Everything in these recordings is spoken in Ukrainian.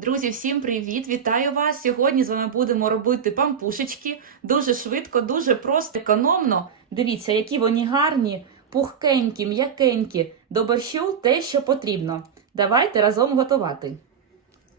Друзі, всім привіт! Вітаю вас! Сьогодні з вами будемо робити пампушечки. Дуже швидко, дуже просто, економно. Дивіться, які вони гарні, пухкенькі, м'якенькі. До борщу те, що потрібно. Давайте разом готувати.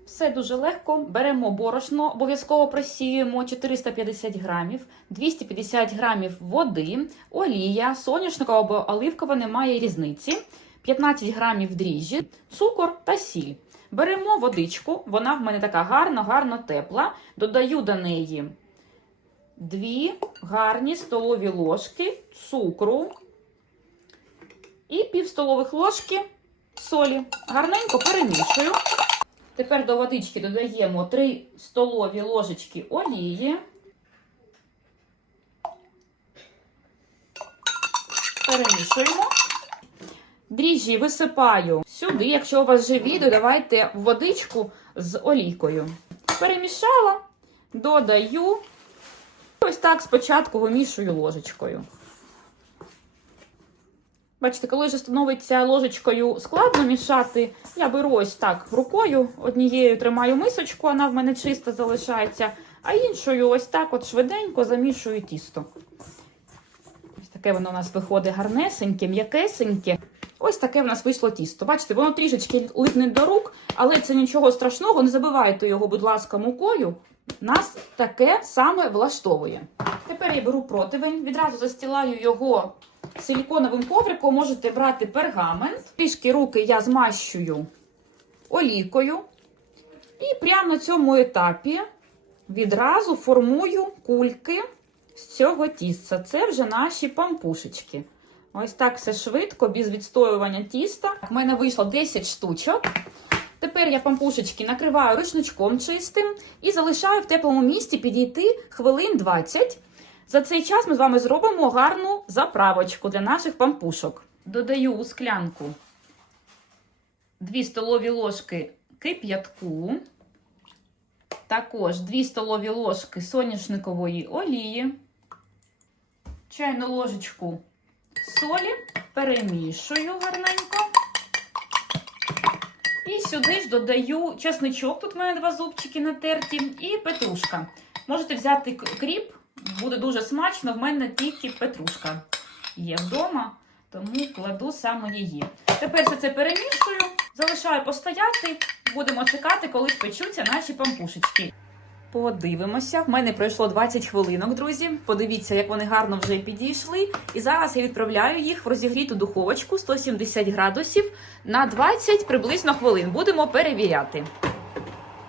Все дуже легко. Беремо борошно, обов'язково просіюємо 450 грамів, 250 грамів води, олія, соняшникова або оливкова немає різниці, 15 грамів дріжджі, цукор та сіль. Беремо водичку, вона в мене така гарна, гарно тепла. Додаю до неї дві гарні столові ложки цукру і пів столових ложки солі. Гарненько перемішую. Тепер до водички додаємо 3 столові ложечки олії. Перемішуємо. Дріжджі висипаю сюди. Якщо у вас живі, додавайте водичку з олійкою. Перемішала, додаю. Ось так спочатку вимішую ложечкою. Бачите, коли вже становиться ложечкою складно мішати, я беру ось так рукою, однією тримаю мисочку, вона в мене чиста залишається, а іншою ось так от швиденько замішую тісто. Ось таке воно у нас виходить гарнесеньке, м'якесеньке. Ось таке в нас вийшло тісто. Бачите, воно трішечки липне до рук, але це нічого страшного, не забивайте його, будь ласка, мукою. Нас таке саме влаштовує. Тепер я беру противень, відразу застілаю його силіконовим ковриком, можете брати пергамент. Трішки руки я змащую олійкою. І прямо на цьому етапі відразу формую кульки з цього тіста. Це вже наші пампушечки. Ось так все швидко, без відстоювання тіста. У мене вийшло 10 штучок. Тепер я пампушечки накриваю рушничком чистим і залишаю в теплому місці підійти хвилин 20. За цей час ми з вами зробимо гарну заправочку для наших пампушок. Додаю у склянку 2 столові ложки кип'ятку, також 2 столові ложки соняшникової олії, чайну ложечку солі, перемішую гарненько. І сюди ж додаю чесничок, тут в мене два зубчики натерті, і петрушка. Можете взяти кріп, буде дуже смачно. В мене тільки петрушка є вдома, тому кладу саме її. Тепер все це перемішую, залишаю постояти, будемо чекати, коли спечуться наші пампушечки. Подивимося. В мене пройшло 20 хвилинок, друзі. Подивіться, як вони гарно вже підійшли. І зараз я відправляю їх в розігріту духовочку 170 градусів на 20 приблизно хвилин. Будемо перевіряти.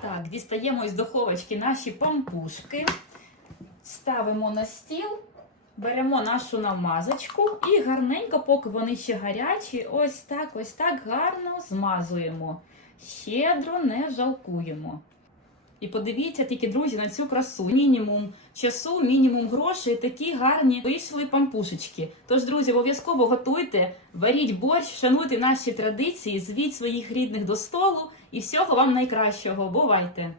Так, дістаємо із духовочки наші пампушки, ставимо на стіл, беремо нашу намазочку і гарненько, поки вони ще гарячі, ось так, ось так гарно змазуємо. Щедро не жалкуємо. І подивіться тільки, друзі, на цю красу. Мінімум часу, мінімум грошей, такі гарні вийшли пампушечки. Тож, друзі, обов'язково готуйте, варіть борщ, шануйте наші традиції, звіть своїх рідних до столу і всього вам найкращого. Бувайте!